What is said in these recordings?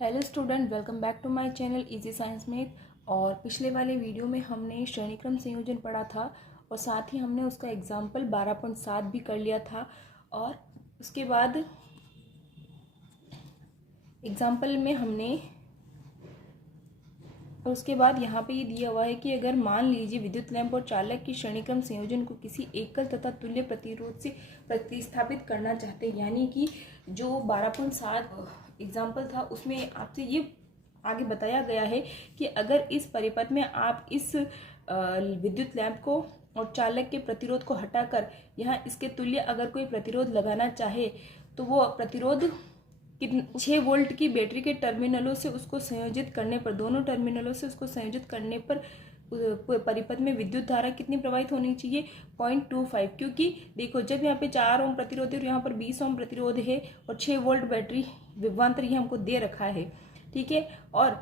Hello student, welcome back to my channel easy science math. और पिछले वाले video में हमने श्रेणीक्रम संयोजन पढ़ा था और साथ ही हमने उसका एग्जाम्पल 12.7 भी कर लिया था। और उसके बाद एग्जाम्पल में हमने और उसके बाद यहाँ पे ये दिया हुआ है कि अगर मान लीजिए विद्युत लैंप और चालक की श्रेणीक्रम संयोजन को किसी एकल तथा तुल्य प्रतिरोध से प्रतिस्थापित करना चाहते हैं, यानी कि जो 12.7 एग्जाम्पल था उसमें आपसे ये आगे बताया गया है कि अगर इस परिपथ में आप इस विद्युत लैंप को और चालक के प्रतिरोध को हटाकर यहाँ इसके तुल्य अगर कोई प्रतिरोध लगाना चाहे तो वो प्रतिरोध 6 वोल्ट की बैटरी के टर्मिनलों से उसको संयोजित करने पर, दोनों टर्मिनलों से उसको संयोजित करने पर परिपथ में विद्युत धारा कितनी प्रवाहित होनी चाहिए 0.25। क्योंकि देखो, जब यहाँ पे 4 ओम प्रतिरोध है और यहाँ पर 20 ओम प्रतिरोध है और 6 वोल्ट बैटरी विभवांतर ये हमको दे रखा है, ठीक है। और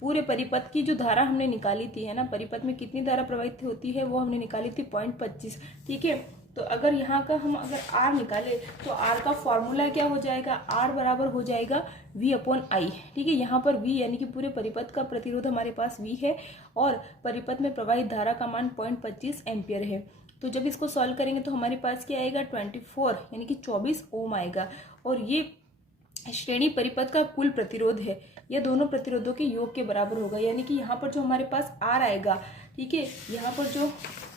पूरे परिपथ की जो धारा हमने निकाली थी, है ना, परिपथ में कितनी धारा प्रवाहित होती है वो हमने निकाली थी 0.25, ठीक है। तो अगर यहाँ का हम अगर R निकाले तो R का फॉर्मूला क्या हो जाएगा, R बराबर हो जाएगा V/I, ठीक है। यहाँ पर V यानी कि पूरे परिपथ का प्रतिरोध हमारे पास V है और परिपथ में प्रवाहित धारा का मान 0.25 एम्पियर है। तो जब इसको सॉल्व करेंगे तो हमारे पास क्या आएगा 24 यानी कि 24 ओम आएगा। और ये श्रेणी परिपथ का कुल प्रतिरोध है, यह दोनों प्रतिरोधों के योग के बराबर होगा। यानी कि यहाँ पर जो हमारे पास R आएगा, ठीक है, यहाँ पर जो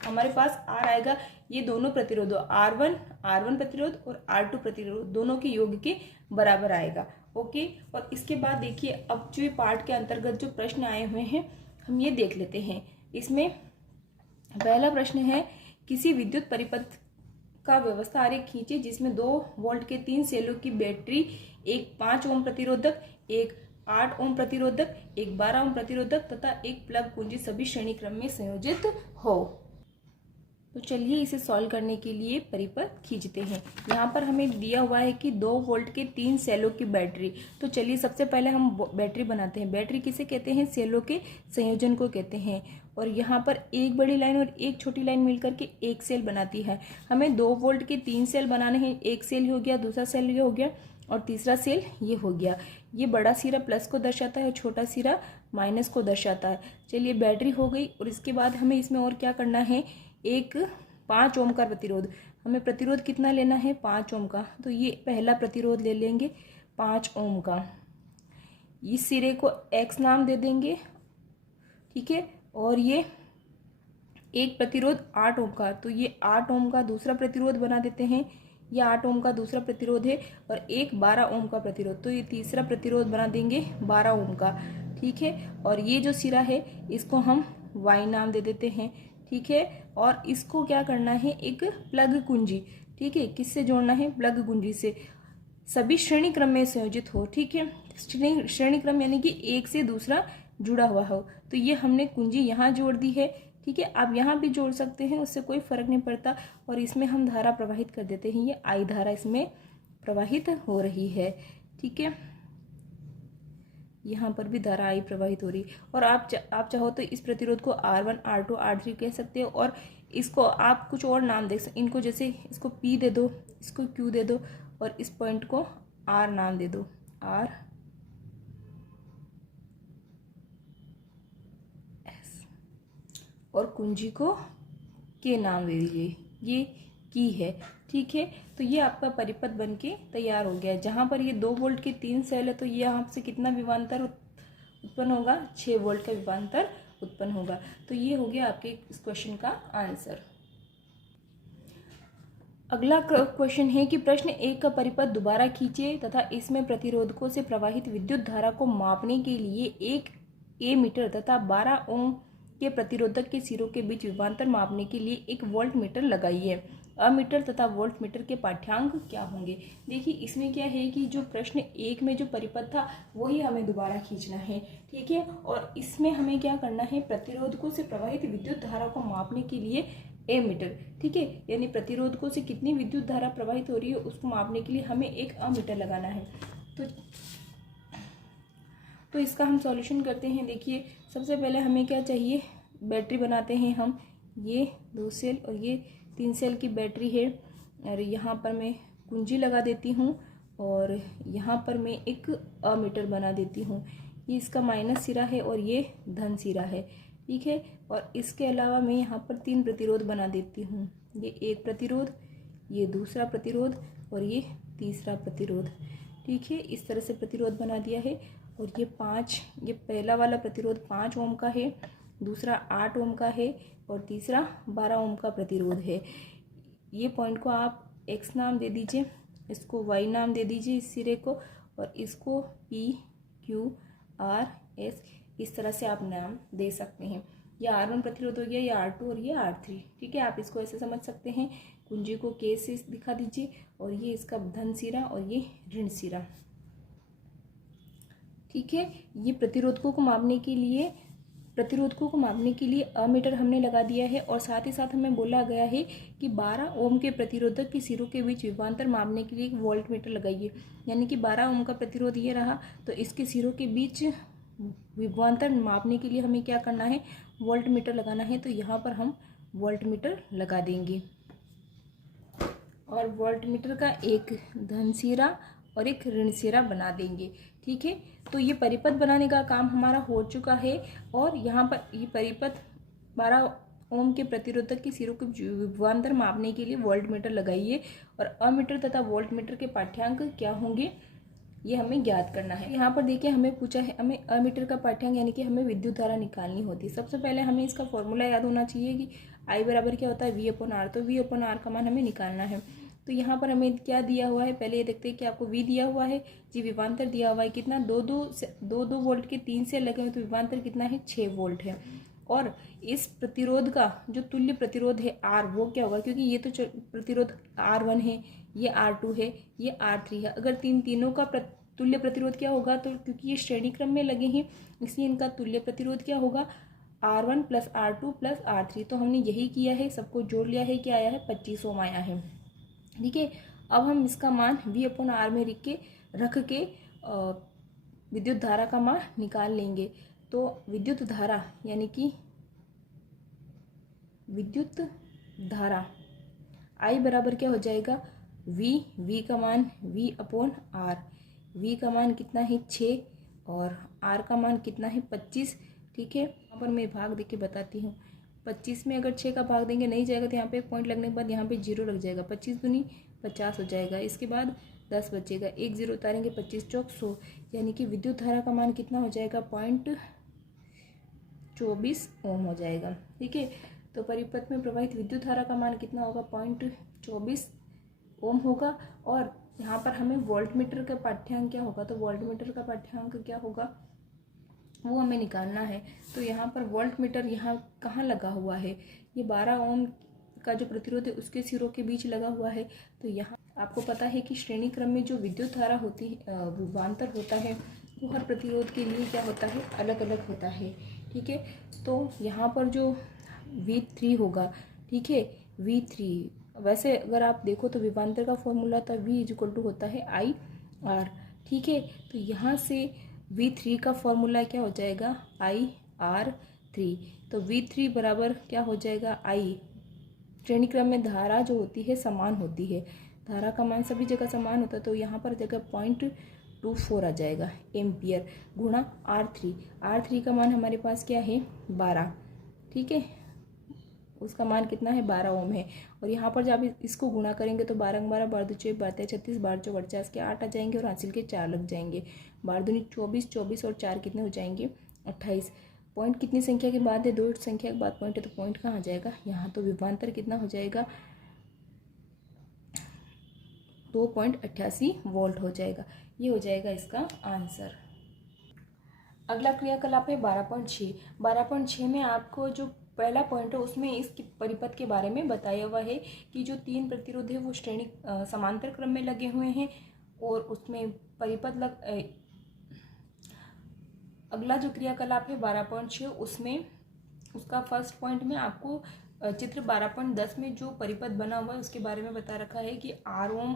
हमारे पास R आएगा ये दोनों प्रतिरोधों R1 प्रतिरोध और R2 प्रतिरोध दोनों के योग के बराबर आएगा। ओके। और इसके बाद देखिए, अब जो पार्ट के अंतर्गत जो प्रश्न आए हुए हैं हम ये देख लेते हैं। इसमें पहला प्रश्न है, किसी विद्युत परिपथ का व्यवस्था आरेख खींचे जिसमें 2 वोल्ट के 3 सेलों की बैटरी, एक 5 ओम प्रतिरोधक, एक 8 ओम प्रतिरोधक, एक 12 ओम प्रतिरोधक तथा एक प्लग कुंजी सभी श्रेणी क्रम में संयोजित हो। तो चलिए इसे सॉल्व करने के लिए परिपथ खींचते हैं। यहाँ पर हमें दिया हुआ है कि 2 वोल्ट के 3 सेलों की बैटरी। तो चलिए सबसे पहले हम बैटरी बनाते हैं। बैटरी किसे कहते हैं, सेलों के संयोजन को कहते हैं। और यहाँ पर एक बड़ी लाइन और एक छोटी लाइन मिलकर के एक सेल बनाती है। हमें 2 वोल्ट के 3 सेल बनाने हैं। एक सेल हो गया, दूसरा सेल ये हो गया और तीसरा सेल ये हो गया। ये बड़ा सिरा प्लस को दर्शाता है और छोटा सिरा माइनस को दर्शाता है। चलिए बैटरी हो गई। और इसके बाद हमें इसमें और क्या करना है, एक 5 ओम का प्रतिरोध। हमें प्रतिरोध कितना लेना है, 5 ओम का। तो ये पहला प्रतिरोध ले लेंगे 5 ओम का। इस सिरे को X नाम दे देंगे, ठीक है। और ये एक प्रतिरोध 8 ओम का, तो ये 8 ओम का दूसरा प्रतिरोध बना देते हैं। ये 8 ओम का दूसरा प्रतिरोध है। और एक 12 ओम का प्रतिरोध, तो ये तीसरा प्रतिरोध बना देंगे 12 ओम का, ठीक है। और ये जो सिरा है इसको हम Y नाम दे देते हैं, ठीक है। और इसको क्या करना है, एक प्लग कुंजी, ठीक है, किससे जोड़ना है, प्लग कुंजी से, सभी श्रेणी क्रम में संयोजित हो, ठीक है। श्रेणी क्रम यानी कि एक से दूसरा जुड़ा हुआ हो। तो ये हमने कुंजी यहाँ जोड़ दी है, ठीक है। आप यहाँ भी जोड़ सकते हैं, उससे कोई फर्क नहीं पड़ता। और इसमें हम धारा प्रवाहित कर देते हैं, ये I धारा इसमें प्रवाहित हो रही है, ठीक है। यहाँ पर भी धारा I प्रवाहित हो रही। और आप चाहो तो इस प्रतिरोध को R1, R2, R3 कह सकते हो। और इसको आप कुछ और नाम दे सकते, इनको जैसे इसको P दे दो, इसको Q दे दो और इस पॉइंट को R नाम दे दो, R S, और कुंजी को K नाम दे दीजिए, ये की है, ठीक है। तो ये आपका परिपथ बनके तैयार हो गया है। जहाँ पर ये 2 वोल्ट के 3 सेल है तो ये आपसे कितना विभवांतर उत्पन्न होगा, 6 वोल्ट का विभवांतर उत्पन्न होगा। तो ये हो गया आपके इस क्वेश्चन का आंसर। अगला क्वेश्चन है कि प्रश्न 1 का परिपथ दोबारा खींचे तथा इसमें प्रतिरोधकों से प्रवाहित विद्युत धारा को मापने के लिए एक एमीटर तथा 12 ओम के प्रतिरोधक के सिरों के बीच विभवांतर मापने के लिए एक वोल्ट मीटर लगाइए। अमीटर तथा वोल्ट मीटर के पाठ्यांक क्या होंगे। देखिए इसमें क्या है कि जो प्रश्न 1 में जो परिपथ था वही हमें दोबारा खींचना है, ठीक है। और इसमें हमें क्या करना है, प्रतिरोधकों से प्रवाहित विद्युत धारा को मापने के लिए एमीटर, ठीक है, यानी प्रतिरोधकों से कितनी विद्युत धारा प्रवाहित हो रही है उसको मापने के लिए हमें एक अमीटर लगाना है। तो इसका हम सॉल्यूशन करते हैं। देखिए सबसे पहले हमें क्या चाहिए, बैटरी बनाते हैं हम। ये 2 सेल और ये 3 सेल की बैटरी है। और यहाँ पर मैं कुंजी लगा देती हूँ और यहाँ पर मैं एक अमीटर बना देती हूँ। ये इसका माइनस सिरा है और ये धन सिरा है, ठीक है। और इसके अलावा मैं यहाँ पर 3 प्रतिरोध बना देती हूँ। ये एक प्रतिरोध, ये दूसरा प्रतिरोध और ये तीसरा प्रतिरोध, ठीक है। इस तरह से प्रतिरोध बना दिया है। और ये पहला वाला प्रतिरोध 5 ओम का है, दूसरा 8 ओम का है और तीसरा 12 ओम का प्रतिरोध है। ये पॉइंट को आप x नाम दे दीजिए, इसको y नाम दे दीजिए इस सिरे को, और इसको p q r s इस तरह से आप नाम दे सकते हैं। ये R1 प्रतिरोध हो गया, ये R2 और ये R3, ठीक है। आप इसको ऐसे समझ सकते हैं। कुंजी को K से दिखा दीजिए और ये इसका धन सिरा और ये ऋण सिरा, ठीक है। ये प्रतिरोधकों को मापने के लिए अमीटर हमने लगा दिया है। और साथ ही साथ हमें बोला गया है कि 12 ओम के प्रतिरोधक के सिरों के बीच विभवांतर मापने के लिए एक वोल्ट मीटर लगाइए। यानी कि 12 ओम का प्रतिरोध ये रहा, तो इसके सिरों के बीच विभवांतर मापने के लिए हमें क्या करना है, वोल्ट मीटर लगाना है। तो यहाँ पर हम वोल्ट मीटर लगा देंगे और वोल्ट मीटर का एक धन सिरा और एक ऋण सिरा बना देंगे, ठीक है। तो ये परिपथ बनाने का काम हमारा हो चुका है। और यहाँ पर ये परिपथ 12 ओम के प्रतिरोधक के सिरों के विभवांतर मापने के लिए वोल्ट मीटर लगाइए। और अमीटर तथा वोल्ट मीटर के पाठ्यांक क्या होंगे ये हमें ज्ञात करना है। यहाँ पर देखिए हमें पूछा है, हमें अमीटर का पाठ्यांक यानी कि हमें विद्युत धारा निकालनी होती है। सबसे पहले हमें इसका फॉर्मूला याद होना चाहिए कि I बराबर क्या होता है, V/R। तो V/R का मान हमें निकालना है। तो यहाँ पर हमें क्या दिया हुआ है, पहले ये देखते हैं कि आपको V दिया हुआ है जी, विभवांतर दिया हुआ है कितना, 2 वोल्ट के 3 से लगे हुए, तो विभवांतर कितना है, 6 वोल्ट है। और इस प्रतिरोध का जो तुल्य प्रतिरोध है R, वो क्या होगा, क्योंकि ये तो प्रतिरोध R1 है, ये R2 है, ये R3 है। अगर तीनों का तुल्य प्रतिरोध क्या होगा, तो क्योंकि ये श्रेणी क्रम में लगे हैं इसलिए इनका तुल्य प्रतिरोध क्या होगा, R1 + R2 + R3। तो हमने यही किया है, सबको जोड़ लिया है, क्या आया है, 25 ओम आया है, ठीक है। अब हम इसका मान V/R में रख के विद्युत धारा का मान निकाल लेंगे। तो विद्युत धारा यानी कि विद्युत धारा I बराबर क्या हो जाएगा, V का मान V/R। V का मान कितना है, 6 और R का मान कितना है, 25, ठीक है। यहाँ पर मैं भाग देके बताती हूँ। 25 में अगर 6 का भाग देंगे नहीं जाएगा, तो यहाँ पे पॉइंट लगने के बाद यहाँ पे 0 लग जाएगा। 25 दूनी 50 हो जाएगा, इसके बाद 10 बचेगा, 1 0 उतारेंगे, 25 चौक 100, यानी कि विद्युत धारा का मान कितना हो जाएगा, 0.24 ओम हो जाएगा, ठीक है। तो परिपथ में प्रवाहित विद्युत धारा का मान कितना होगा, 0.24 ओम होगा। और यहाँ पर हमें वोल्ट मीटर का पाठ्यांक क्या होगा, तो वोल्ट मीटर का पाठ्यांक क्या होगा वो हमें निकालना है। तो यहाँ पर वोल्ट मीटर यहाँ कहाँ लगा हुआ है, ये 12 ओम का जो प्रतिरोध है उसके सिरों के बीच लगा हुआ है। तो यहाँ आपको पता है कि श्रेणी क्रम में जो विद्युत धारा होती है, विभवांतर होता है, वो हर प्रतिरोध के लिए क्या होता है, अलग अलग होता है, ठीक है। तो यहाँ पर जो V3 होगा, ठीक है, V3 वैसे अगर आप देखो तो विभवांतर का फॉर्मूला था V = होता है IR, ठीक है। तो यहाँ से V3 का फॉर्मूला क्या हो जाएगा, IR3। तो V3 बराबर क्या हो जाएगा, I। श्रेणी क्रम में धारा जो होती है समान होती है, धारा का मान सभी जगह समान होता है। तो यहाँ पर जगह 0.24 आ जाएगा एम्पियर गुणा R3। R3 का मान हमारे पास क्या है, 12, ठीक है। उसका मान कितना है, 12 ओम है। और यहाँ पर जब इसको गुणा करेंगे तो 12 × 12 12 × 2 = 32, 36 12 × 4 = 50 के 8 आ जाएंगे और हासिल के 4 लग जाएंगे। 12 दूनी 24, 24 और 4 कितने हो जाएंगे, 28। पॉइंट कितनी संख्या के बाद है, 2 संख्या के बाद पॉइंट है, तो पॉइंट कहाँ आ जाएगा, यहाँ। तो विभवांतर कितना हो जाएगा, 2.88 वोल्ट हो जाएगा। ये हो जाएगा इसका आंसर। अगला क्रियाकलाप है 12.6। 12.6 में आपको जो पहला पॉइंट है उसमें इस परिपथ के बारे में बताया हुआ है कि जो 3 प्रतिरोध है वो श्रेणी समांतर क्रम में लगे हुए हैं और उसमें परिपथ अगला जो क्रियाकलाप है 12.6 उसमें उसका फर्स्ट पॉइंट में आपको चित्र 12.10 में जो परिपथ बना हुआ है उसके बारे में बता रखा है कि R1,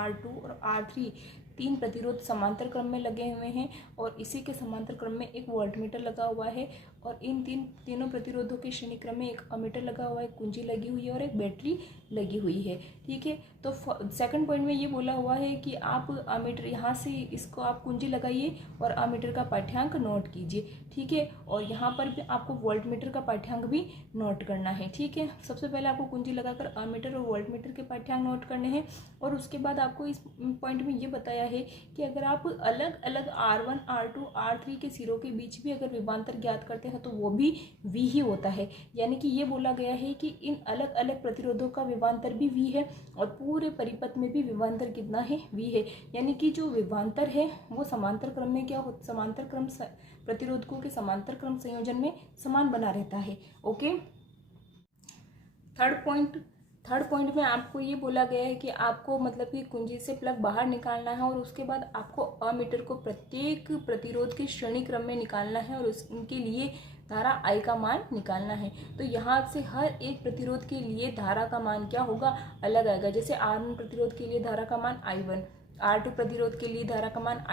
R2 और R3 3 प्रतिरोध समांतर क्रम में लगे हुए हैं और इसी के समांतर क्रम में एक वोल्टमीटर लगा हुआ है और इन तीनों प्रतिरोधों के श्रेणी क्रम में एक अमीटर लगा हुआ है, कुंजी लगी हुई है और एक बैटरी लगी हुई है। ठीक है, तो सेकंड पॉइंट में ये बोला हुआ है कि आप अमीटर यहाँ से इसको आप कुंजी लगाइए और अमीटर का पाठ्यांक नोट कीजिए। ठीक है, और यहाँ पर भी आपको वोल्टमीटर का पाठ्यांक भी नोट करना है। ठीक है, सबसे पहले आपको कुंजी लगाकर अमीटर और वोल्टमीटर के पाठ्यांक नोट करने हैं और उसके बाद आपको इस पॉइंट में ये बताया है कि अगर आप अलग अलग R1, R2, R3 के सिरों के बीच भी अगर विभवांतर ज्ञात करते हैं तो वो भी V ही होता है। यानी कि ये बोला गया है कि इन अलग अलग प्रतिरोधों का विभवांतर भी V है और पूरे परिपथ में भी विभवांतर कितना है, V है। यानी कि जो विभवांतर है वो समांतर क्रम में क्या हो, समांतर क्रम प्रतिरोधकों के समांतर क्रम संयोजन में समान बना रहता है। ओके, थर्ड पॉइंट में आपको ये बोला गया है कि आपको मतलब कि कुंजी से प्लग बाहर निकालना है और उसके बाद आपको अमीटर को प्रत्येक प्रतिरोध के श्रेणी क्रम में निकालना है और उनके लिए धारा I का मान निकालना है। तो यहाँ से हर एक प्रतिरोध के लिए धारा का मान क्या होगा, अलग आएगा। जैसे R1 प्रतिरोध के लिए धारा का मान I1, R2 प्रतिरोध के लिए धारा का मान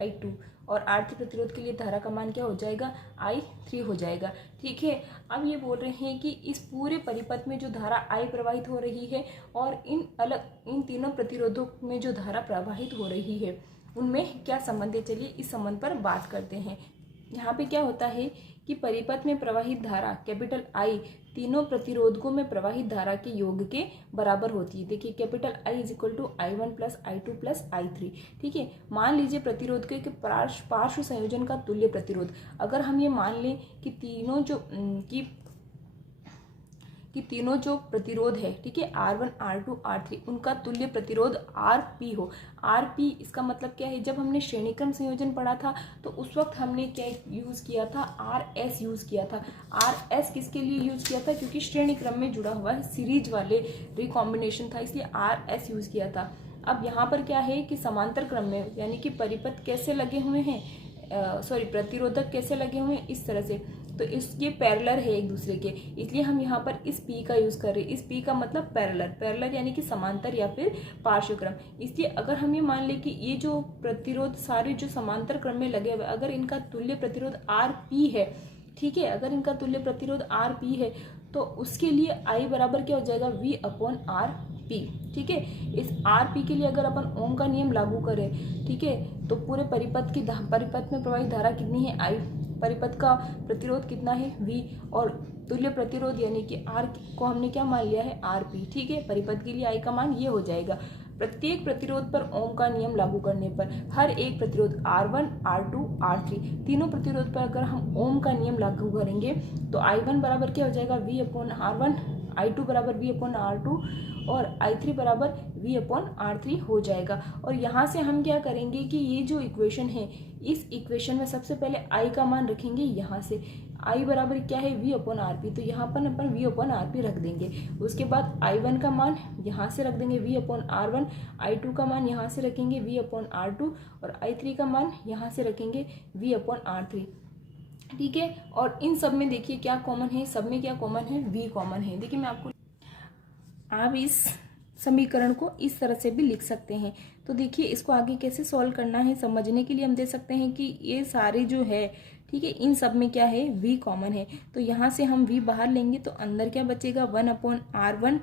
I2 और R3 प्रतिरोध के लिए धारा का मान क्या हो जाएगा, I3 हो जाएगा। ठीक है, अब ये बोल रहे हैं कि इस पूरे परिपथ में जो धारा I प्रवाहित हो रही है और इन तीनों प्रतिरोधों में जो धारा प्रवाहित हो रही है उनमें क्या संबंध है। चलिए इस संबंध पर बात करते हैं। यहाँ पे क्या होता है कि परिपथ में प्रवाहित धारा कैपिटल I तीनों प्रतिरोधकों में प्रवाहित धारा के योग के बराबर होती है। देखिए capital I is equal to I1 plus I2 plus I3। ठीक है, मान लीजिए प्रतिरोध के पार्श्व संयोजन का तुल्य प्रतिरोध, अगर हम ये मान लें कि तीनों जो प्रतिरोध है, ठीक है, R1, R2, R3 उनका तुल्य प्रतिरोध RP हो। RP इसका मतलब क्या है, जब हमने श्रेणीक्रम संयोजन पढ़ा था तो उस वक्त हमने क्या यूज़ किया था, RS यूज़ किया था। RS किसके लिए यूज़ किया था, क्योंकि श्रेणी क्रम में जुड़ा हुआ है, सीरीज वाले रिकॉम्बिनेशन था, इसलिए RS यूज़ किया था। अब यहाँ पर क्या है कि समांतर क्रम में, यानी कि परिपथ कैसे लगे हुए हैं, प्रतिरोधक कैसे लगे हुए हैं, इस तरह से, तो इसके पैरेलल है एक दूसरे के, इसलिए हम यहाँ पर इस P का यूज़ कर रहे हैं। इस P का मतलब पैरेलल यानी कि समांतर या फिर पार्श्वक्रम। इसलिए अगर हम ये मान लें कि ये जो प्रतिरोध सारे जो समांतर क्रम में लगे हुए, अगर इनका तुल्य प्रतिरोध RP है, ठीक है, अगर इनका तुल्य प्रतिरोध RP है तो उसके लिए I बराबर क्या हो जाएगा, V/RP। ठीक है, इस RP के लिए अगर अपन ओम का नियम लागू करें, ठीक है, तो पूरे परिपथ में प्रवाहित धारा कितनी है, I, परिपथ का प्रतिरोध कितना है, V, और तुल्य प्रतिरोध यानी कि R को हमने क्या मान लिया है, RP। ठीक है, परिपथ के लिए I का मान ये हो जाएगा। प्रत्येक प्रतिरोध पर ओम का नियम लागू करने पर हर एक प्रतिरोध R1, R2, R3 तीनों प्रतिरोध पर अगर हम ओम का नियम लागू करेंगे तो I1 बराबर क्या हो जाएगा, V/R1, I2 बराबर V/R2 और I3 बराबर V/R3 हो जाएगा। और यहाँ से हम क्या करेंगे कि ये जो इक्वेशन है, इस इक्वेशन में सबसे पहले I का मान रखेंगे। यहाँ से I बराबर क्या है, V/RP, तो यहाँ पर अपन V/RP रख देंगे। उसके बाद I1 का मान यहाँ से रख देंगे V/R1, I2 का मान यहाँ से रखेंगे V/R2 और I3 का मान यहाँ से रखेंगे V/R3। ठीक है, और इन सब में देखिए क्या कॉमन है, सब में क्या कॉमन है, V कॉमन है। देखिए मैं आपको, आप इस समीकरण को इस तरह से भी लिख सकते हैं। तो देखिए इसको आगे कैसे सॉल्व करना है समझने के लिए हम दे सकते हैं कि ये सारे जो है, ठीक है, इन सब में क्या है, V कॉमन है। तो यहाँ से हम V बाहर लेंगे तो अंदर क्या बचेगा, 1/R1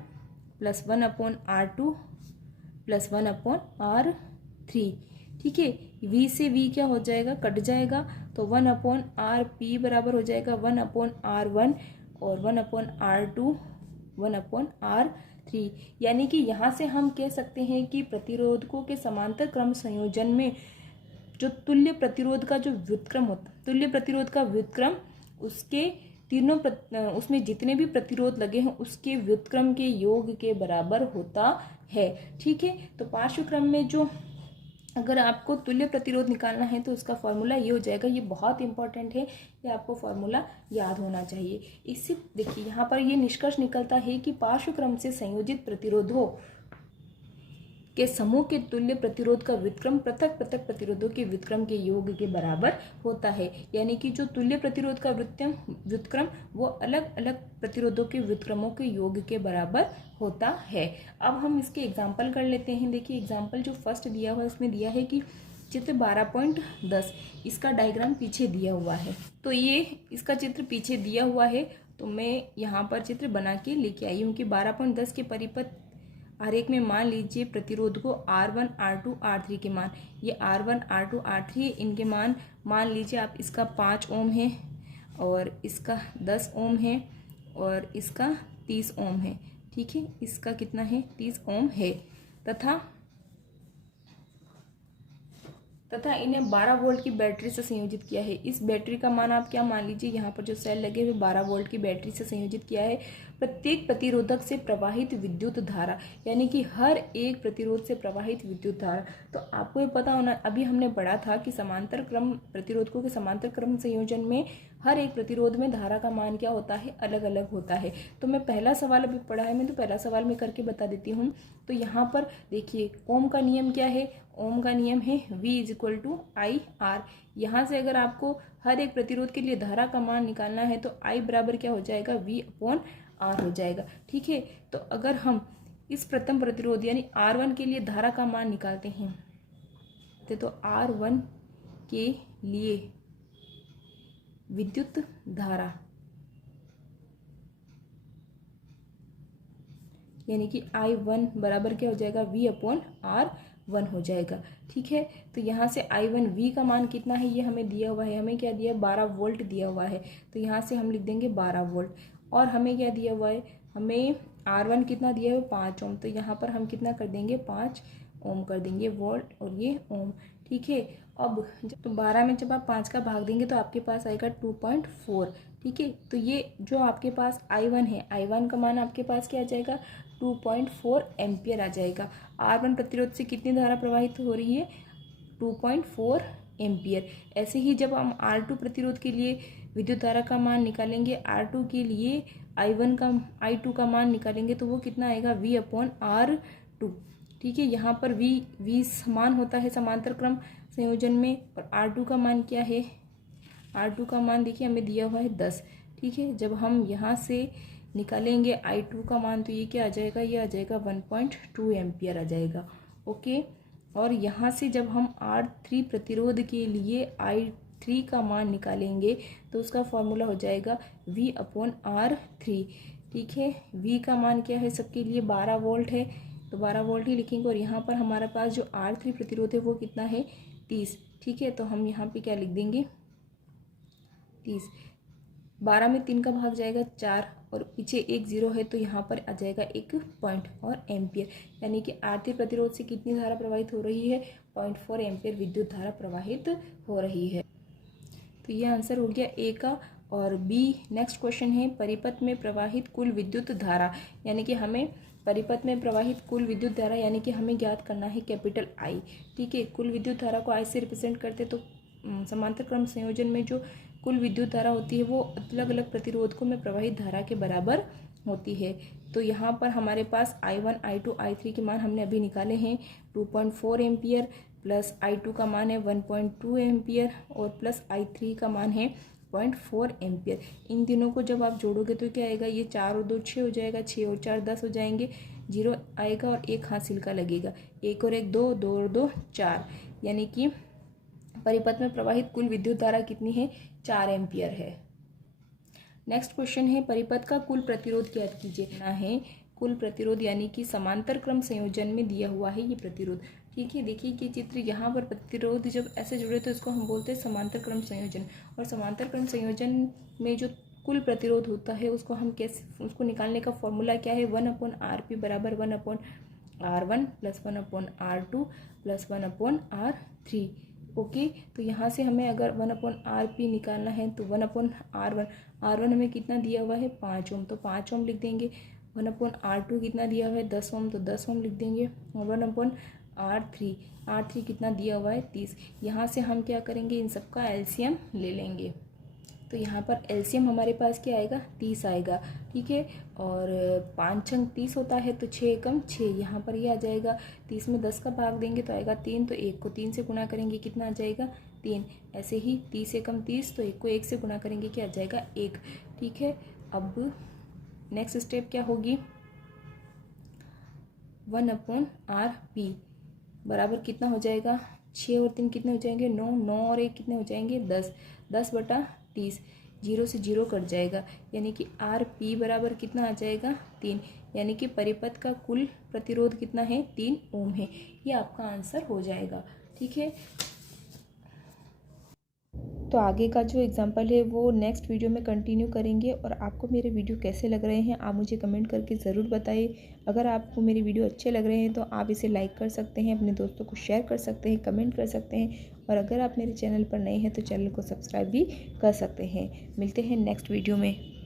plus 1/R2 plus 1/R3। ठीक है, V से V क्या हो जाएगा, कट जाएगा, तो 1/RP बराबर हो जाएगा 1/R1 और 1/R2 1/R3। यानी कि यहाँ से हम कह सकते हैं कि प्रतिरोधकों के समांतर क्रम संयोजन में जो तुल्य प्रतिरोध का जो व्युत्क्रम होता, तुल्य प्रतिरोध का व्युत्क्रम उसके तीनों उसमें जितने भी प्रतिरोध लगे हैं उसके व्युत्क्रम के योग के बराबर होता है। ठीक है, तो पार्श्वक्रम में जो अगर आपको तुल्य प्रतिरोध निकालना है तो उसका फॉर्मूला ये हो जाएगा। ये बहुत इंपॉर्टेंट है, ये आपको फॉर्मूला याद होना चाहिए। इससे देखिए यहाँ पर ये निष्कर्ष निकलता है कि पार्श्वक्रम से संयोजित प्रतिरोध हो के समूह के तुल्य प्रतिरोध का व्युत्क्रम पृथक पृथक प्रतिरोधों के व्युत्क्रम के योग के बराबर होता है। यानी कि जो तुल्य प्रतिरोध का व्युत्क्रम वो अलग अलग प्रतिरोधों के व्युत्क्रमों के योग के बराबर होता है। अब हम इसके एग्जाम्पल कर लेते हैं। देखिए एग्जाम्पल जो फर्स्ट दिया हुआ है उसमें दिया है कि चित्र 12.10 इसका डायग्राम पीछे दिया हुआ है। तो ये इसका चित्र पीछे दिया हुआ है, तो मैं यहाँ पर चित्र बना के लेके आई हूँ कि 12.10 के परिपथ आरेख में मान लीजिए प्रतिरोध को R1, R2, R3 के मान, ये R1, R2, R3 इनके मान लीजिए आप, इसका 5 ओम है और इसका 10 ओम है और इसका 30 ओम है। ठीक है, इसका कितना है, 30 ओम है। तथा इन्हें 12 वोल्ट की बैटरी से संयोजित किया है। इस बैटरी का मान आप क्या मान लीजिए, यहाँ पर जो सेल लगे हुए 12 वोल्ट की बैटरी से संयोजित किया है। प्रत्येक प्रतिरोधक से प्रवाहित विद्युत धारा, यानी कि हर एक प्रतिरोध से प्रवाहित विद्युत धारा। तो आपको ये पता होना, अभी हमने पढ़ा था कि समांतर क्रम प्रतिरोधकों के समांतर क्रम संयोजन में हर एक प्रतिरोध में धारा का मान क्या होता है, अलग अलग होता है। तो मैं पहला सवाल अभी पढ़ा है, मैं तो पहला सवाल में करके बता देती हूँ। तो यहाँ पर देखिए ओम का नियम क्या है, ओम का नियम है V = IR। यहाँ से अगर आपको हर एक प्रतिरोध के लिए धारा का मान निकालना है तो I बराबर क्या हो जाएगा, V/R हो जाएगा। ठीक है, तो अगर हम इस प्रथम प्रतिरोध यानी R1 के लिए धारा का मान निकालते हैं तो R1 के लिए विद्युत धारा यानी कि I1 बराबर क्या हो जाएगा, V/R1 हो जाएगा। ठीक है, तो यहाँ से I1 V का मान कितना है ये हमें दिया हुआ है, हमें क्या दिया है, 12 वोल्ट दिया हुआ है। तो यहाँ से हम लिख देंगे 12 वोल्ट। और हमें क्या दिया हुआ है, हमें R1 कितना दिया है, 5 ओम। तो यहाँ पर हम कितना कर देंगे, 5 ओम कर देंगे, वोल्ट और ये ओम। ठीक है, अब तो 12 में जब आप 5 का भाग देंगे तो आपके पास आएगा 2.4। ठीक है, तो ये जो आपके पास I1 है, I1 का मान आपके पास क्या आ जाएगा, 2.4 एम्पियर आ जाएगा। R1 प्रतिरोध से कितनी धारा प्रवाहित हो रही है, 2.4 एम्पियर। ऐसे ही जब हम R2 प्रतिरोध के लिए विद्युत धारा का मान निकालेंगे, R2 के लिए I2 का मान निकालेंगे तो वो कितना आएगा, V/R2। ठीक है, यहाँ पर V समान होता है समांतर क्रम संयोजन में, और R2 का मान क्या है, R2 का मान देखिए हमें दिया हुआ है 10। ठीक है, जब हम यहाँ से निकालेंगे I2 का मान तो ये क्या आ जाएगा, ये आ जाएगा 1.2 एम्पियर आ जाएगा। ओके, और यहाँ से जब हम R3 प्रतिरोध के लिए I3 का मान निकालेंगे तो उसका फॉर्मूला हो जाएगा V/R3। ठीक है, V का मान क्या है, सबके लिए 12 वोल्ट है तो 12 वोल्ट ही लिखेंगे। और यहाँ पर हमारे पास जो R3 प्रतिरोध है वो कितना है, 30। ठीक है, तो हम यहाँ पे क्या लिख देंगे, 30। 12 में 3 का भाग जाएगा 4 और पीछे एक 0 है तो यहाँ पर आ जाएगा 1 पॉइंट और एम्पियर। यानी कि R3 प्रतिरोध से कितनी धारा प्रवाहित हो रही है, 0.4 एम्पियर विद्युत धारा प्रवाहित हो रही है। तो ये आंसर हो गया ए का। और बी नेक्स्ट क्वेश्चन है, परिपथ में प्रवाहित कुल विद्युत धारा, यानी कि हमें परिपथ में प्रवाहित कुल विद्युत धारा यानी कि हमें ज्ञात करना है कैपिटल I। ठीक है, कुल विद्युत धारा को I से रिप्रेजेंट करते तो समांतर क्रम संयोजन में जो कुल विद्युत धारा होती है वो अलग अलग प्रतिरोधकों में प्रवाहित धारा के बराबर होती है। तो यहाँ पर हमारे पास I1, I2, I3 के मान हमने अभी निकाले हैं, 2.4 एम्पियर प्लस I2 का मान है 1.2 एम्पियर और प्लस I3 का मान है 0.4 एम्पियर। इन तीनों को जब आप जोड़ोगे तो क्या आएगा, ये 4 और 2 6 हो जाएगा, 6 और 4 10 हो जाएंगे, 0 आएगा और एक हासिल का लगेगा, 1 और 1 2, 2 और 2 4, यानी कि परिपथ में प्रवाहित कुल विद्युत धारा कितनी है, 4 एम्पियर है। नेक्स्ट क्वेश्चन है, परिपथ का कुल प्रतिरोध ज्ञात कीजिए। ना है कुल प्रतिरोध यानी कि समांतर क्रम संयोजन में दिया हुआ है ये प्रतिरोध। ठीक है, देखिए कि चित्र यहाँ पर प्रतिरोध जब ऐसे जुड़े तो इसको हम बोलते हैं समांतर क्रम संयोजन। और समांतर क्रम संयोजन में जो कुल प्रतिरोध होता है उसको हम कैसे, उसको निकालने का फॉर्मूला क्या है, 1/RP बराबर 1/R1 plus 1/R2 plus 1/R3। Okay, तो यहाँ से हमें अगर 1/RP निकालना है तो 1/R1, R1 हमें कितना दिया हुआ है, 5 ओम, तो 5 ओम लिख देंगे। 1/R2 कितना दिया हुआ है, 10 ओम, तो 10 ओम लिख देंगे। और 1/R3 कितना दिया हुआ है, 30। यहाँ से हम क्या करेंगे, इन सबका एलसीएम ले लेंगे। तो यहाँ पर एलसीएम हमारे पास क्या आएगा, 30 आएगा। ठीक है, और 5 छंग 30 होता है, तो 6 एकम 6, यहाँ पर ये आ जाएगा। 30 में 10 का भाग देंगे तो आएगा 3, तो 1 को 3 से गुणा करेंगे कितना आ जाएगा, 3। ऐसे ही 30 एकम 30, तो 1 को 1 से गुणा करेंगे क्या आ जाएगा, 1। ठीक है, अब नेक्स्ट स्टेप क्या होगी, 1/RP बराबर कितना हो जाएगा, 6 और 3 कितने हो जाएंगे, 9, 9 और 1 कितने हो जाएंगे, 10, 10/30, 0 से 0 कट जाएगा, यानी कि RP बराबर कितना आ जाएगा, 3। यानी कि परिपथ का कुल प्रतिरोध कितना है, 3 ओम है। ये आपका आंसर हो जाएगा। ठीक है, तो आगे का जो एग्जाम्पल है वो नेक्स्ट वीडियो में कंटिन्यू करेंगे। और आपको मेरे वीडियो कैसे लग रहे हैं आप मुझे कमेंट करके ज़रूर बताइए। अगर आपको मेरे वीडियो अच्छे लग रहे हैं तो आप इसे लाइक कर सकते हैं, अपने दोस्तों को शेयर कर सकते हैं, कमेंट कर सकते हैं। और अगर आप मेरे चैनल पर नए हैं तो चैनल को सब्सक्राइब भी कर सकते हैं। मिलते हैं नेक्स्ट वीडियो में।